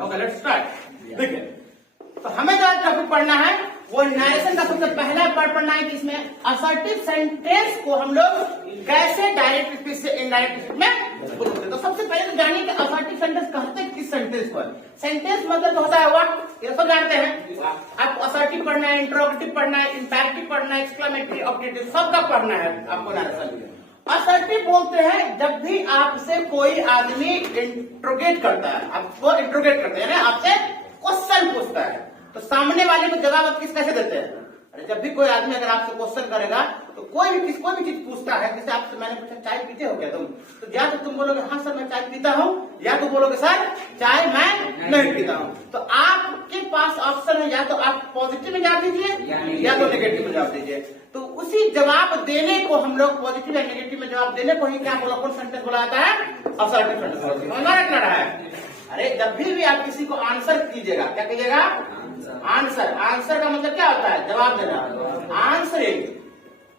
Okay let's start. देखिए, तो हमें जो आज टॉपिक पढ़ना है वो नरेशन का सबसे पहला पार्ट पढ़ना है कि इसमें असर्टिव सेंटेंस को हम लोग कैसे डायरेक्ट स्पीच से इनडायरेक्ट स्पीच में बोलते हैं। तो सबसे पहले तो जानिए कि असर्टिव सेंटेंस कहते हैं किस सेंटेंस को। सेंटेंस मतलब होता है व्हाट, ये सब जानते हैं। आपको असर्टिव पढ़ना है, इंट्रोगेटिव पढ़ना है, इंपैरेटिव पढ़ना है, एक्सक्लेमेटरी, ऑब्जेक्टिव, सबका पढ़ना है आपको नरेशन। असर्टिव बोलते हैं जब भी आपसे कोई आदमी इंट्रोगेट करता है, आपको इंट्रोगेट करते हैं ना, आपसे क्वेश्चन पूछता है, तो सामने वाले को जवाब आप किस कैसे देते हैं। अरे जब भी कोई आदमी अगर आपसे क्वेश्चन करेगा तो कोई भी चीज पूछता है, जैसे आपसे मैंने पूछा चाय पीते हो क्या तुम, तो या तो तुम बोलोगे हाँ सर मैं चाय पीता हूँ, या तो बोलोगे सर चाय मैं नहीं पीता हूँ। तो आपके पास ऑप्शन है, या तो आप पॉजिटिव में जवाब दीजिए या तो नेगेटिव में जवाब दीजिए। तो उसी जवाब देने को हम लोग पॉजिटिव या नेगेटिव में जवाब देने को ही क्या बोला, कौन सेंटेंस बोला जाता है, असर्टिव सेंटेंस। समझ रखना है। अरे जब भी आप किसी को आंसर कीजिएगा, क्या कीजिएगा, आंसर। आंसर का मतलब क्या होता है, जवाब देना। आंसरिंग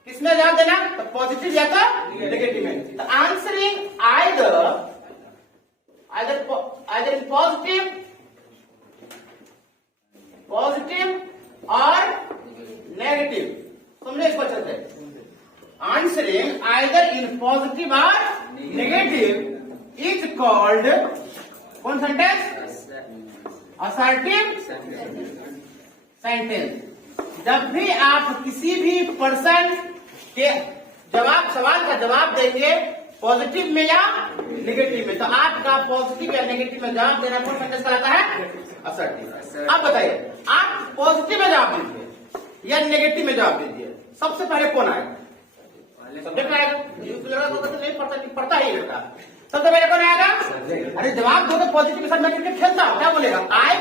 किसमें जवाब देना, तो पॉजिटिव या तो नेगेटिव में। तो आंसरिंग आइदर इन पॉजिटिव और नेगेटिव। समझे इसको अच्छे से। आंसरिंग आइदर इन पॉजिटिव और नेगेटिव इज कॉल्ड कौन सेंटेंस, असर्टिव सेंटेंस। जब भी आप किसी भी पर्सन के सवाल का जवाब देंगे पॉजिटिव में या नेगेटिव में, तो आपका पॉजिटिव या नेगेटिव में जवाब देना कौन सेंटेंस कहलाता है, असर्टिव। अब बताइए आप पॉजिटिव में जवाब दीजिए या नेगेटिव में जवाब दीजिए, सबसे पहले कौन आएगा, सब्जेक्ट आएगा। नहीं पढ़ता ही रहता, सबसे पहले कौन आएगा। अरे जवाब दो तो पॉजिटिव, सर मैं क्रिकेट खेलता हूँ, क्या बोलेगा, आई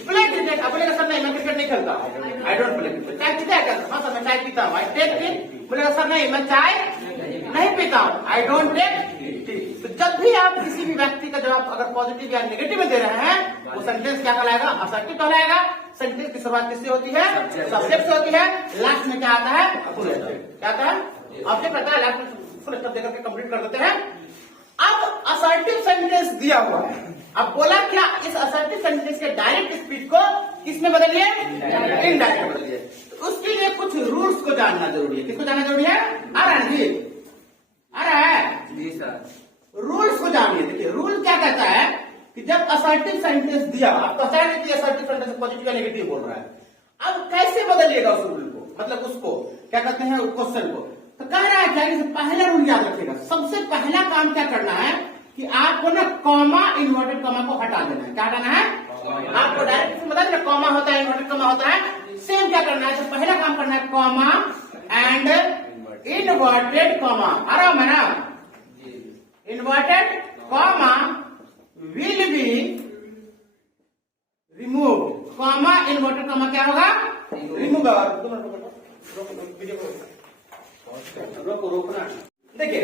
प्ले क्रिकेट। अब बोलेगा सर नहीं मैं क्रिकेट नहीं खेलता हूँ, आई डोंट प्ले क्रिकेट। चाय पीता है क्या, हाँ सर मैं चाय पीता हूँ, आई टेक टी। बोलेगा सर नहीं मैं चाय नहीं पीता हूँ, आई डोंट टेक टी। तो जब भी आप किसी भी व्यक्ति का जवाब अगर पॉजिटिव या नेगेटिव में दे रहे हैं, वो सेंटेंस क्या कहलाएगा, असर्टिव कहलाएगा। सेंटेंस की शुरुआत किससे होती है, सब्जेक्ट से होती है, लास्ट में क्या आता है, फुल स्टॉप। क्या आता है, ऑब्जेक्ट आता है, लास्ट में फुल स्टॉप देकर के कंप्लीट कर देते हैं। अब असर्टिव सेंटेंस दिया हुआ है, अब बोला क्या, इस असर्टिव सेंटेंस के डायरेक्ट स्पीच को किसमें बदलिए, इनडायरेक्ट में बदलिए। तो उसके लिए कुछ रूल्स को जानना जरूरी है। किसको जानना जरूरी है, आ रहा है जी, आ रहा है जी सर। रूल्स को जानिए। देखिए रूल क्या कहता है कि जब असर्टिव सेंटेंस दिया, आप पहचान लीजिए असर्टिव सेंटेंस पॉजिटिव या नेगेटिव बोल रहा है, अब कैसे बदलिएगा उस रूल को, मतलब उसको क्या कहते हैं, क्वेश्चन को। तो कह रहा है क्या, पहला रूल याद रखिएगा। सबसे पहला काम क्या करना है कि आपको ना कॉमा, इन्वर्टेड कॉमा को हटा देना है। क्या करना है, आपको डायरेक्ट बता देना कॉमा होता है, इन्वर्टेड कॉमा होता है, सेम क्या करना है, तो पहला काम करना है कॉमा एंड इन्वर्टेड कॉमा। आराम है ना, inverted comma will be remove. Comma inverted comma क्या होगा, रिमूव होगा। रोकना, देखिए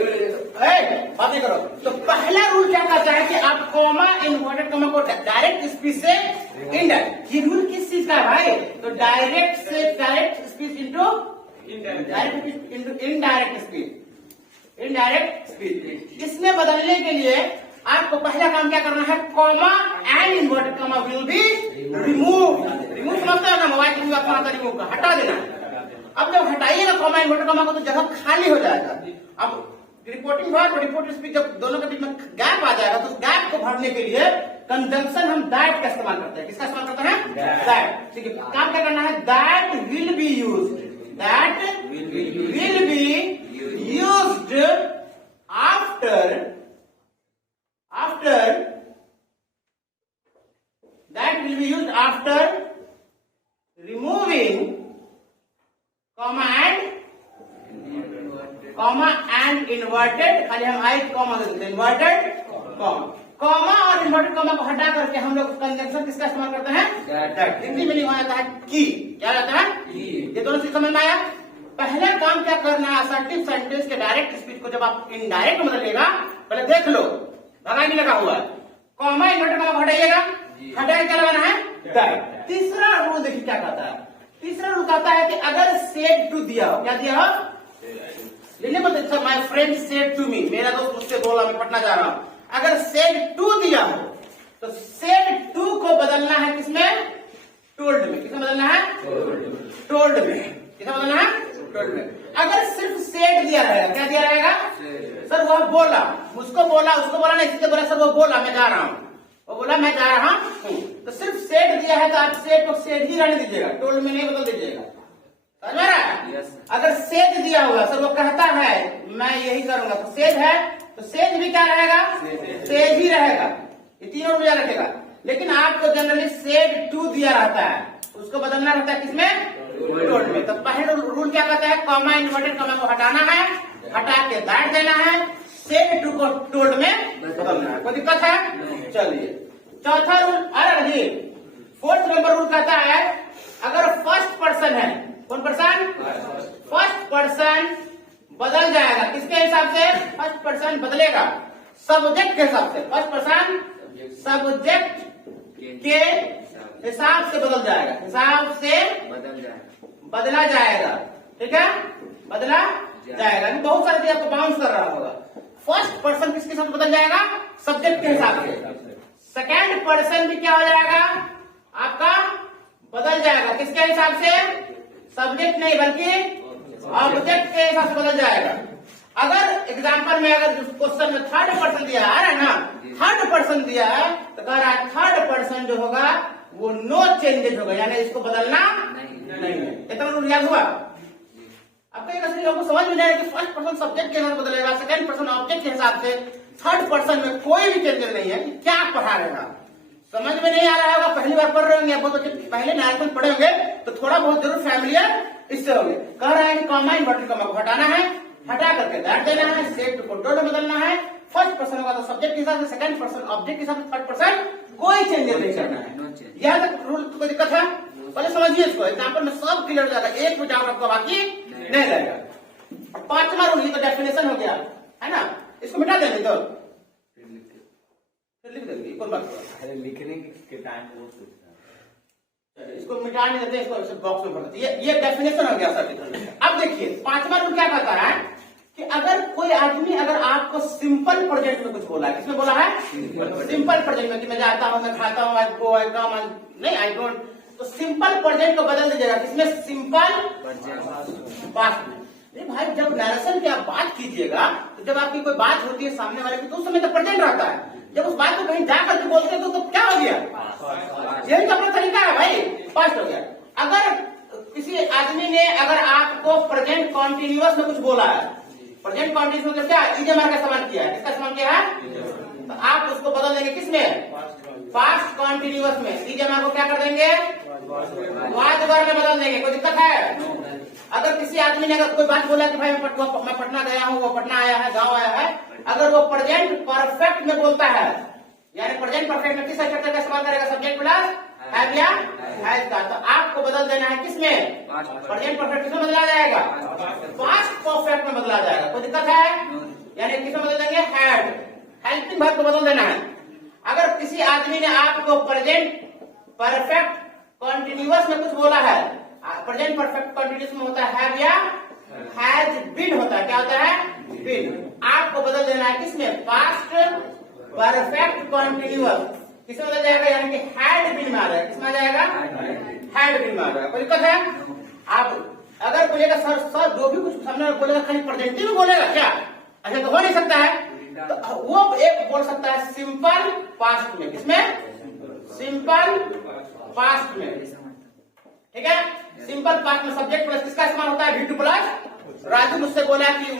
बात नहीं करो। तो पहला रूल क्या कहता है कि आप कॉमा इन्वर्टेड कॉमा को डायरेक्ट स्पीच से इनडायरेक्ट। ये रूल किस चीज का है भाई, तो डायरेक्ट से direct speech into indirect speech, indirect speech. इसमें बदलने के लिए आपको पहला काम क्या करना है, comma and inverted comma will be remove. Remove समझते हैं ना, मोबाइल रिमूव अपना आता रिमूव का हटा देना। अब जब हटाइएगा कॉमा इन्वर्टेड कॉमा को तो जगह खाली हो जाएगा। अब रिपोर्टिंग वर्ड और रिपोर्टिंग स्पीच जब दोनों के बीच में गैप आ जाएगा, तो उस गैप को भरने के लिए कंजंक्शन हम दैट का इस्तेमाल करते हैं। किसका इस्तेमाल करते हैं, दैट। ठीक है, काम क्या करना है, that will be used, that will be used after that will be used after removing comma and inverted, खाली हम आई कॉमा देते हैं, इन्वर्टेड कॉमा और इन्वर्टेड कॉमा को हटा करके हम लोग कंजंक्शन किसका इस्तेमाल करते हैं, दैट। हिंदी में नहीं जाता है की, क्या जाता है, ये दोनों चीज समझ में आया। पहले काम क्या करना है, असर्टिव सेंटेंस के डायरेक्ट स्पीच को जब आप इनडायरेक्ट में बदलिएगा, पहले देख लो भगाई नहीं लगा हुआ है, कॉमा इन्वर्टेड कॉमा हटाइएगा, हटाए क्या लगाना है, दैट। तीसरा रूल देखिए क्या कहता है, तीसरा रूल कहता है कि अगर सेड टू दिया हो, क्या दिया हो, मतलब my friend said to me, मेरा दोस्त मुझसे बोला मैं पटना जा रहा हूं, अगर सेड टू दिया हो तो सेड टू सेड दिया है तो आप सेड को सेड ही रहने दीजिएगा, टोल्ड में नहीं बदल दीजिएगा, समझ में आ रहा है? अगर सेज दिया होगा सर वो कहता है मैं यही करूंगा तो सेज है तो सेज भी क्या रहेगा, सेज ही रहेगा, ये तीनों रुपया रखेगा। लेकिन आपको जनरली सेड टू दिया रहता है, उसको बदलना रहता है किसमें, टोल्ड में। तो पहले रूल क्या कहता है, कॉमा इन्वर्टेड कॉमा को हटाना है, हटा के दैट देना है, सेड टू को टोल्ड में बदलना है। कोई दिक्कत है? चलिए चौथा रूल, अरे फोर्थ नंबर रूल कहता है अगर फर्स्ट पर्सन है, कौन पर्सन, फर्स्ट पर्सन बदल जाएगा किसके हिसाब से, फर्स्ट पर्सन बदलेगा सब्जेक्ट के हिसाब से, फर्स्ट पर्सन सब्जेक्ट के हिसाब से बदल जाएगा, हिसाब से बदला जाएगा, ठीक है, बदला जाएगा। बहुत सारे चीज आपको बाउंस कर रहा होगा। फर्स्ट पर्सन किसके साथ बदल जाएगा, सब्जेक्ट के हिसाब से। सेकेंड पर्सन भी क्या हो जाएगा आपका, बदल जाएगा किसके हिसाब से, सब्जेक्ट नहीं बल्कि ऑब्जेक्ट के हिसाब से बदल जाएगा। अगर एग्जाम्पल में अगर क्वेश्चन में थर्ड पर्सन दिया है ना, थर्ड पर्सन दिया है तो कह रहा है थर्ड पर्सन जो होगा वो नो चेंजेज होगा, यानी इसको बदलना नहीं है। इतना रूल याद हुआ आपको? एक असली लोगों को समझ में नहीं आया कि फर्स्ट पर्सन सब्जेक्ट के हिसाब से बदलेगा, सेकंड पर्सन ऑब्जेक्ट के हिसाब से, थर्ड पर्सन में कोई भी चेंजेस नहीं है। क्या पढ़ा रहे हैं, समझ में नहीं आ रहा होगा, पहली बार पढ़ रहे होंगे, बहुत बच्चे पहले नायरन पढ़े होंगे तो थोड़ा बहुत जरूर फैमिलियर इससे होंगे। कह रहा है कि कॉमा इन्वर्टेड कॉमा को हटाना है, हटा करके दैट देना है, सेड टू को टोल्ड में बदलना है। फर्स्ट पर्सन होगा तो सब्जेक्ट के हिसाब से, सेकंड पर्सन ऑब्जेक्ट के हिसाब से, थर्ड पर्सन कोई चेंजेस नहीं करना है। यह तक रूल कोई दिक्कत है? पहले समझिए इसको, एग्जाम्पल में सब क्लियर हो जाएगा, एक भी डाउट आपको बाकी नहीं रहेगा। पांचवा रूल, ये तो डेफिनेशन हो गया है ना, इसको मिटा देंगे तो लिख देंगे, कौन बात कर, लिखने के टाइम इसको मिटा नहीं देते, इसको बॉक्स में भर देते। ये डेफिनेशन हो गया सर। अब देखिए पांचवा रूल क्या कहता है कि अगर कोई आदमी अगर आपको सिंपल प्रेजेंट में कुछ बोला है, किसमें बोला है, सिंपल प्रेजेंट में कि मैं जाता हूँ, मैं खाता हूँ, आई गो, आई कम, नहीं आई डोंट, तो सिंपल प्रेजेंट को बदल दीजिएगा किसमें, सिंपल पास्ट में। नहीं भाई, जब नरेशन की आप बात कीजिएगा तो जब आपकी कोई बात होती है सामने वाले की तो उस समय तो प्रेजेंट रहता है, जब उस बात को कहीं जाकर के बोलते तो क्या हो गया, यही तो अपना तरीका है भाई, पास्ट हो गया। अगर किसी आदमी ने अगर आपको प्रेजेंट कॉन्टिन्यूअस में कुछ बोला है, प्रेजेंट कॉन्टिन्यूअस मतलब क्या, ईजेमार का इस्तेमाल किया है, किसका इस्तेमाल किया है, तो आप उसको बदल देंगे किसमें, पास्ट कॉन्टिन्यूअस में। ईजेमार को क्या कर देंगे, वाज वर्ब में बदल देंगे। कोई दिक्कत है? अगर किसी आदमी ने अगर कोई बात बोला कि भाई मैं पटना गया हूँ, वो पटना आया है, गांव आया है, अगर वो प्रेजेंट परफेक्ट में बोलता है, यानी प्रेजेंट परफेक्ट में किस स्ट्रक्चर का इस्तेमाल करेगा, सब्जेक्ट प्लस हैव या हैज का, तो आपको बदल देना है किसमें, प्रेजेंट परफेक्ट किसमें बदला जाएगा, पास्ट परफेक्ट में बदला जाएगा। कोई दिक्कत है? यानी किसमें बदल देंगे, हैड, हेल्पिंग वर्ब को बदल देना है। अगर किसी आदमी ने आपको प्रेजेंट परफेक्ट कॉन्टिन्यूअस में कुछ बोला है, प्रेजेंट परफेक्ट कॉन्टिन्यूअस में होता है हैव या हैज बीन होता है, क्या होता है, बीन। आपको बदल देना है किसमें, पास्ट परफेक्ट कॉन्टिन्यूअस किसमें बदल जाएगा, यानी कि हैड बीन में आ जाएगा, किसमें आ जाएगा, हैड बीन में आ जाएगा। कोई दिक्कत है? आप अगर बोलेगा सर जो भी कुछ सामने बोलेगा खाली प्रेजेंट में बोलेगा क्या, ऐसा तो हो नहीं सकता है, तो वो एक बोल सकता है सिंपल पास्ट में, किसमें, सिंपल पास्ट में, ठीक है। सिंपल पास्ट में सब्जेक्ट प्लस किसका इस्तेमाल होता है, V2 प्लस। राजू मुझसे बोला कि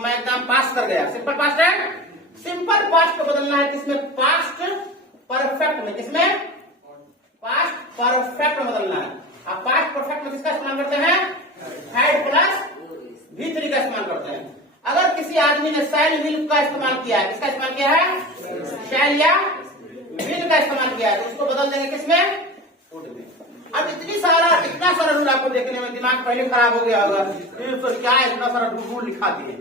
मैं एग्जाम पास कर गया, सिंपल पास्ट है। सिंपल पास्ट को बदलना है किसमें, पास्ट परफेक्ट में, किसमें, पास्ट परफेक्ट में बदलना है। आप पास्ट परफेक्ट में किसका इस्तेमाल करते हैं, हैड प्लस V3 का इस्तेमाल करते हैं। अगर किसी आदमी ने शैल विल का इस्तेमाल किया है, किसका इस्तेमाल किया है, शैल या विल का इस्तेमाल किया है, तो उसको बदल देंगे किसमें, वुड में। अब इतना सारा रूल आपको देखने में दिमाग पहले खराब हो गया होगा, तो क्या है इतना सारा रूल लिखा दिए,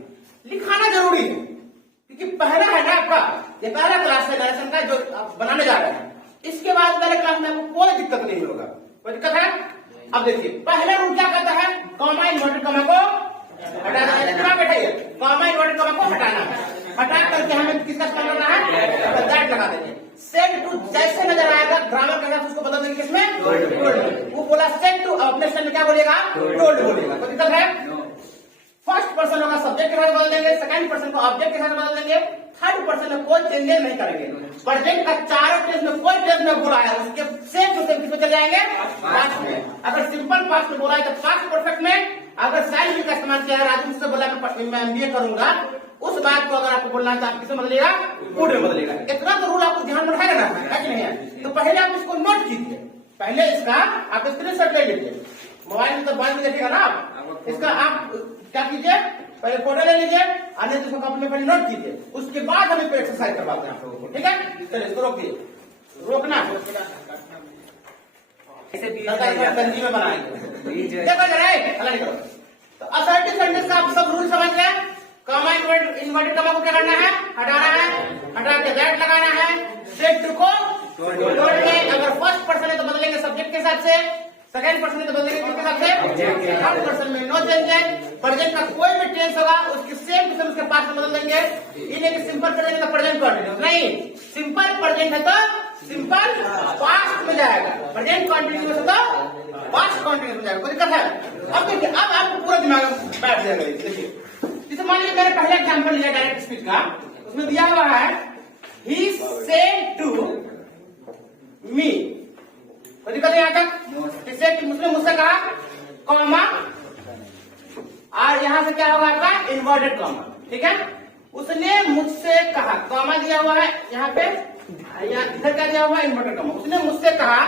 लिखाना जरूरी है क्योंकि पहला है ना आपका, ये पहला क्लास है नरेशन का जो आप बनाने जा रहे हैं, इसके बाद पहले क्लास में आपको कोई दिक्कत नहीं होगा। कोई दिक्कत है? अब देखिए पहला रूल क्या कहता है, कॉमा इन्वर्टेड कॉमा को हटाना है, बैठाइए, कॉमा इन्वर्टेड कॉमा को हटाना है, हटा करके हमें किसका इस्तेमाल करना है, दैट लगा देंगे। सेट टू जैसे नजर आएगा ग्रामर के हिसाब से उसको बदल देंगे किसमें, टोल्ड। वो बोला सेट टू, अपने सेट में क्या बोलेगा, टोल्ड बोलेगा। कोई दिक्कत है? फर्स्ट पर्सन होगा सब्जेक्ट के साथ बदल देंगे, सेकंड पर्सन को ऑब्जेक्ट के साथ बदल देंगे, थर्ड पर्सन में कोई चेंजेस नहीं करेंगे। प्रेजेंट का चारों केस में कोई केस में बोला है उसके सेम टू सेम किसमें चले जाएंगे, पास्ट में। अगर सिंपल पास्ट में बोला है तो पास्ट परफेक्ट में। अगर साइड भी का इस्तेमाल किया है, राजू मुझसे बोला मैं एमबीए करूंगा, उस बात को अगर आपको बोलना है तो आप किसे बदलेगा, वुड में बदलेगा। इतना तो रूल आपको ध्यान में रखेगा ना, है कि नहीं है? तो पहले आप इसको नोट कीजिए, पहले इसका आप स्क्रीनशॉट ले लीजिए, मोबाइल में तो बाद में देखिएगा ना आप। इसका आप क्या कीजिए, पहले फोटो ले लीजिए और नहीं तो कॉपी में पहले नोट कीजिए, उसके बाद हम इसको एक्सरसाइज करवाते हैं आप लोगों को, ठीक है? चलिए इसको रोकिए, रोकना संजी में बनाएंगे, देखो जरा अलग नहीं करो। तो असर्टिव सेंटेंस का आप सब रूल समझ गए। कॉमा इन्वर्टेड कॉमा को क्या करना है, हटाना है, हटा के दैट लगाना है, सेट टू को जोड़ने। अगर फर्स्ट पर्सन है तो बदलेंगे सब्जेक्ट के हिसाब से, सेकंड पर्सन है तो बदलेंगे किसके हिसाब से, थर्ड पर्सन में नो चेंज है। प्रेजेंट का कोई भी टेंस होगा उसकी सेम टू सेम उसके पास में बदल देंगे। ये नहीं कि सिंपल प्रेजेंट है तो प्रेजेंट कंटिन्यूअस, नहीं, सिंपल प्रेजेंट है तो सिंपल पास्ट में जाएगा, प्रेजेंट कंटिन्यूअस है तो पास्ट कंटिन्यूअस में जाएगा। कोई दिक्कत है? अब देखिए, अब आपको पूरा दिमाग में बैठ जाएगा। देखिए जैसे मान लीजिए मैंने पहला एग्जांपल लिया डायरेक्ट स्पीच का, उसमें दिया हुआ है ही सेड टू मी, कोई दिक्कत है यहाँ तक? उसने मुझसे कहा कॉमा और यहाँ से क्या होगा आपका इन्वर्टेड कॉमा, ठीक है? उसने मुझसे कहा, कॉमा दिया हुआ है यहाँ पे, इधर क्या दिया हुआ है, इन्वर्टेड कॉमा। उसने मुझसे कहा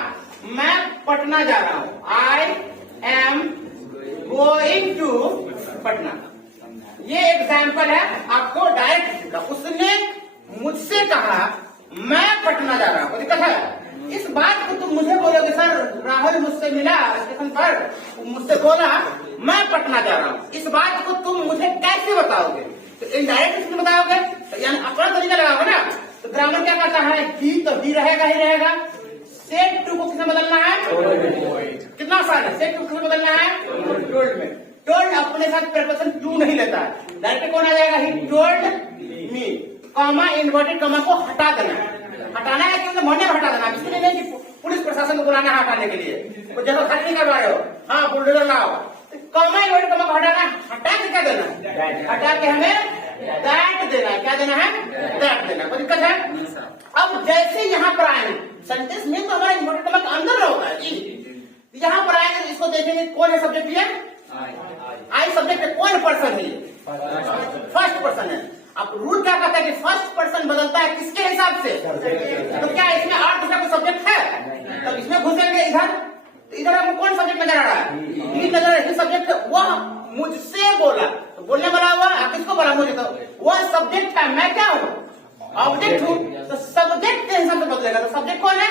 मैं पटना जा रहा हूँ, I am going to Patna. ये एग्जाम्पल है, आपको डायरेक्ट उसने मुझसे कहा मैं पटना जा रहा हूँ। दिक्कत है? इस बात को तुम मुझे बोलोगे सर राहुल मुझसे मिला स्टेशन पर, मुझसे बोला मैं पटना जा रहा हूँ, इस बात को तुम मुझे कैसे बताओगे? तो इनडायरेक्ट इसमें बताओगे, तो यानी अपना तरीका लगाओगे ना। तो ग्रामर क्या कहता है, ही तो ही रहेगा ही रहेगा। सेड टू को किसमें बदलना है, कितना आसान है, सेड टू किसमें बदलना है, टोल्ड में। टोल्ड अपने साथ प्रेपोजिशन टू नहीं लेता है, डायरेक्ट कौन आ जाएगा, he told me. Comma inverted comma को हटा देना है, हटाना है क्योंकि मोहने में हटा देना, इसलिए नहीं कि पुलिस प्रशासन को बुलाना है हटाने के लिए, तो जगह खाली नहीं करवा रहे हो, हाँ बुलडोजर लाओ। कॉमा इन्वर्टेड कॉमा को हटाना, हटा के क्या देना है, हटा के हमें दैट देना है। क्या देना है, दैट देना। कोई दिक्कत है? अब जैसे यहाँ पर आए सेंटेंस में तो हमारा इन्वर्टेड कॉमा का अंदर होता है, यहाँ पर आएंगे इसको देखेंगे कौन है सब्जेक्ट, है आई सब्जेक्ट है, कौन पर्सन है, फर्स्ट पर्सन है। अब रूल क्या कहता है कि फर्स्ट पर्सन बदलता है किसके हिसाब से, तो क्या इसमें और दूसरा कोई सब्जेक्ट है? तब इसमें घुसेंगे इधर, तो इधर आपको कौन सब्जेक्ट नजर आ रहा है, ये नजर आ रहा है सब्जेक्ट। वह मुझसे बोला, तो बोलने वाला हुआ, किसको बोला, मुझे। तो वह सब्जेक्ट है, मैं क्या हूँ, ऑब्जेक्ट हूँ। तो सब्जेक्ट के हिसाब से बदलेगा, तो सब्जेक्ट कौन है,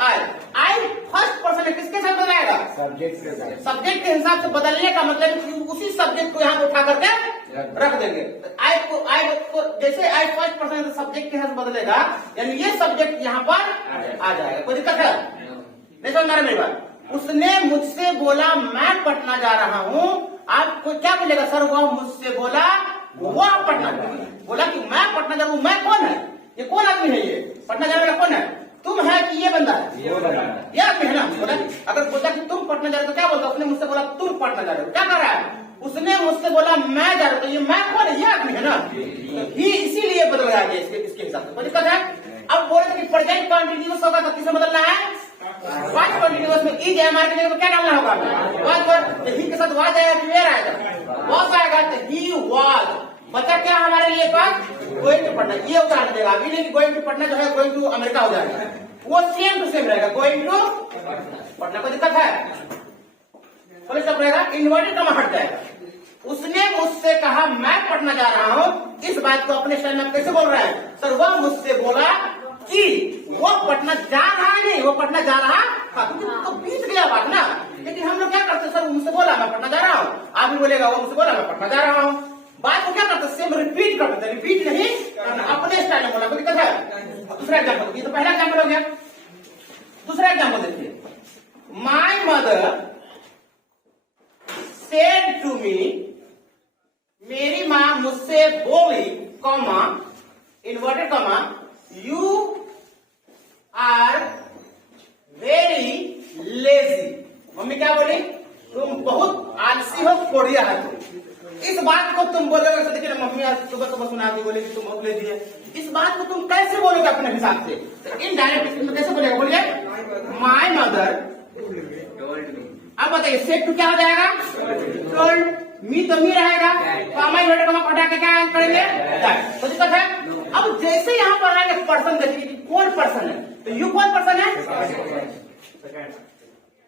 आई। आई फर्स्ट पर्सन है, किसके साथ बदलाएगा, सब्जेक्ट के साथ। सब्जेक्ट के हिसाब से बदलने का मतलब उसी सब्जेक्ट को यहाँ उठा करके रख देंगे। आई को जैसे आई फर्स्ट पर्सन है तो सब्जेक्ट के हिसाब से बदलेगा, यानी ये सब्जेक्ट यहाँ पर आ जाएगा। कोई दिक्कत है? नहीं समझ मेरी बात? उसने मुझसे बोला मैं पटना जा रहा हूँ, आपको क्या बोलेगा, सर वह मुझसे बोला वह पटना जा रहा है। बोला कि मैं पटना जा रहा हूँ, मैं कौन है, ये कौन आदमी है, ये पटना जाने वाला कौन है, तुम है कि ये बंदा है, ये आदमी है ना। बोला अगर बोलता कि तुम पटना जा रहे हो तो क्या बोलता, उसने मुझसे बोला तुम पटना जा रहे हो, क्या कर रहा है, उसने मुझसे बोला मैं जा रहा हूँ, तो ये मैं कौन है, ये आदमी है ना। ही इसीलिए बदल रहा है इसके हिसाब से। कोई दिक्कत है? अब बोल रहे थे कि प्रेजेंट कंटिन्यूअस होगा तो किसे बदलना है, पास्ट कंटिन्यूअस में इज एम आर के लिए क्या डालना होगा, वाज वर्ड। ही के साथ वाज आएगा कि वेयर आएगा, वाज आएगा तो ही वाज। बचा क्या हमारे लिए पास, गोइंग टू पटना, ये उतार देगा। अभी नहीं गोइंग टू पटना जो है गोइंग टू अमेरिका हो जाएगा, वो सेम टू सेम रहेगा, गोइंग टू पटना। कोई दिक्कत है? पुलिस सब रहेगा, इन्वर्टेड कॉमा हट जाएगा। उसने मुझसे कहा मैं पटना जा रहा हूँ, इस बात को अपने स्टाइल में कैसे बोल रहा है, सर वह मुझसे बोला कि वो पटना जा रहा है, नहीं वो पटना जा रहा था, तो बीत गया बात ना। लेकिन हम लोग क्या करते, सर मुझसे बोला मैं पटना जा रहा हूँ, आप भी बोलेगा वो मुझसे बोला मैं पटना जा रहा हूँ, बात को क्या करते सेम रिपीट कर देते, रिपीट नहीं अपने स्टाइल में बोला। कोई दिक्कत है? दूसरा एग्जाम्पल, ये तो पहला एग्जाम्पल हो गया। दूसरा एग्जाम्पल देखिए, my mother said to me, मेरी माँ मुझसे बोली comma inverted comma you are very lazy. Mummy क्या बोली, तुम बहुत आलसी हो, कोढ़िया है तुम। इस बात को तुम बोलोगे, देखिए मम्मी आज सुबह सुबह सुना आदमी बोले कि तुम अब ले दिए, इस बात को तुम कैसे बोलोगे अपने हिसाब से? तो इनडायरेक्ट में कैसे बोलेगा? बोलिए माय मदर। अब बताइए सेड टू क्या हो जाएगा? टोल्ड। मी तो मी रहेगा, कॉमा इन्वर्टेड कॉमा हटा के क्या करेंगे? दैट। तो दिक्कत है। अब जैसे यहाँ पर आएंगे पर्सन, देखिए कि कौन पर्सन है, तो यू कौन पर्सन है?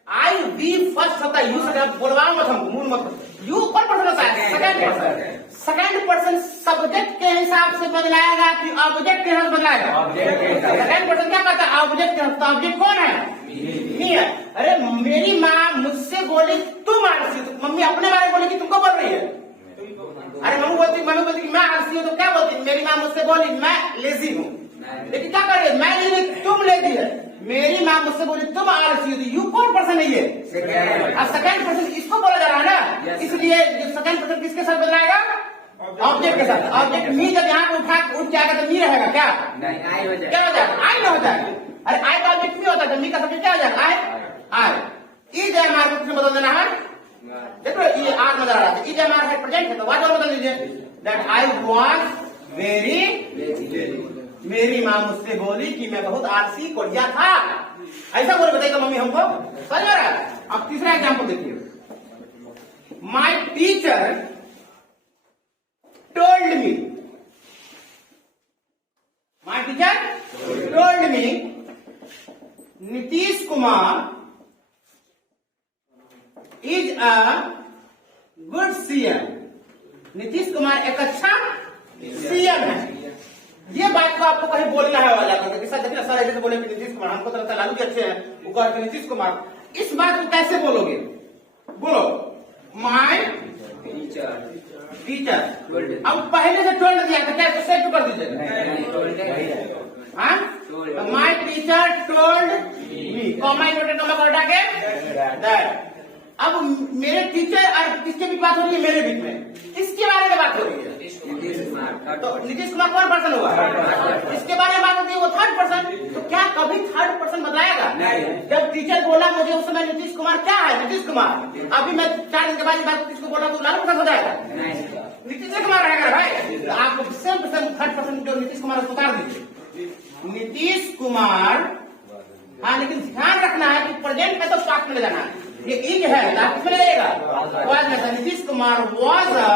आई वी फर्स्ट होता है, यू से बोलवाओ मत हमको, मूल मत। यू कौन पर्सन होता है? Second person. Second person subject के हिसाब से बदलाएगा कि ऑब्जेक्ट के हिसाब से बदलाएगा? सेकंड पर्सन क्या कहता है? ऑब्जेक्ट के। तो ऑब्जेक्ट कौन है? मी है। अरे मेरी माँ मुझसे बोली तुम आलसी, तो मम्मी अपने बारे में बोली कि तुमको बोल रही है? अरे मम्मी बोलती कि मैं आलसी हूँ, तो क्या बोलती? मेरी माँ मुझसे बोली मैं लेजी हूँ, लेकिन क्या कर रही है? मैं लेजी, तुम लेजी है। मेरी माँ मुझसे बोली तुम आलसी हो, यू कौन पर्सन है? ये सेकंड पर्सन, इसको बोला जा रहा है ना, इसलिए सेकंड पर्सन किसके साथ बदलाएगा? ऑब्जेक्ट के साथ। ऑब्जेक्ट मी जब यहाँ उठ जाएगा तो मी रहेगा क्या? आई हो जाएगा। क्या हो जाएगा? आई ना हो जाएगा। अरे आई का ऑब्जेक्ट मी होता है, मी का सब्जेक्ट क्या हो जाएगा? आई। आई ई एम आर को किसमें बदल देना है? देखो ये आर नजर आ रहा है, ई एम आर है प्रेजेंट है, तो वाट और बदल दीजिए, दैट आई वाज वेरी। मेरी माँ मुझसे बोली कि मैं बहुत आलसी कोढ़िया था, ऐसा बोल बताएगा मम्मी हमको, समझ रहा है? अब तीसरा एग्जाम्पल देखिए, my teacher told me. My teacher told me Nitish Kumar is a good CM. Nitish Kumar एक अच्छा सीएम है। ये बात को आपको कहीं बोलना है वाला देखिए सर ऐसे बोले कि नीतीश कुमार, हमको तो लगता है लालू जी अच्छे हैं, वो कहते नीतीश कुमार। इस बात को कैसे बोलोगे? बोलो माय टीचर। अब पहले से टोल्ड दिया था, क्या इसको सेट कर दीजिए। हाँ, my teacher told me, comma inverted comma को हटा के दैट। अब मेरे टीचर और किसके बीच बात हो रही है? मेरे बीच में, इसके बारे में बात हो रही है। तो नीतीश कुमार कौन पर्सन हुआ? इसके बारे में बात होती है, वो थर्ड पर्सन। तो क्या कभी थर्ड पर्सन बताएगा? जब टीचर बोला मुझे उस समय नीतीश कुमार क्या है? नीतीश कुमार। अभी मैं 4 दिन के बाद बात किसको बोला तो लालू प्रसाद हो जाएगा? नीतीश कुमार रहेगा भाई। तो आपको सेम थर्ड पर्सन जो नीतीश कुमार उतार दीजिए, नीतीश कुमार। हाँ, लेकिन ध्यान रखना है कि प्रेजेंट में तो पास्ट में ले जाना है। ये इज है, लास्ट में लगेगा। Nitish Kumar was a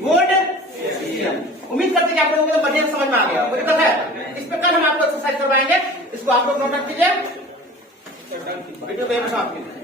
good CM. उम्मीद करते हैं कि आप लोगों को बढ़िया समझ में आ गया। कोई दिक्कत है? इस पर कल हम आपको एक्सरसाइज करवाएंगे, इसको आप लोग नोट रख कीजिए। वीडियो समाप्त कीजिए।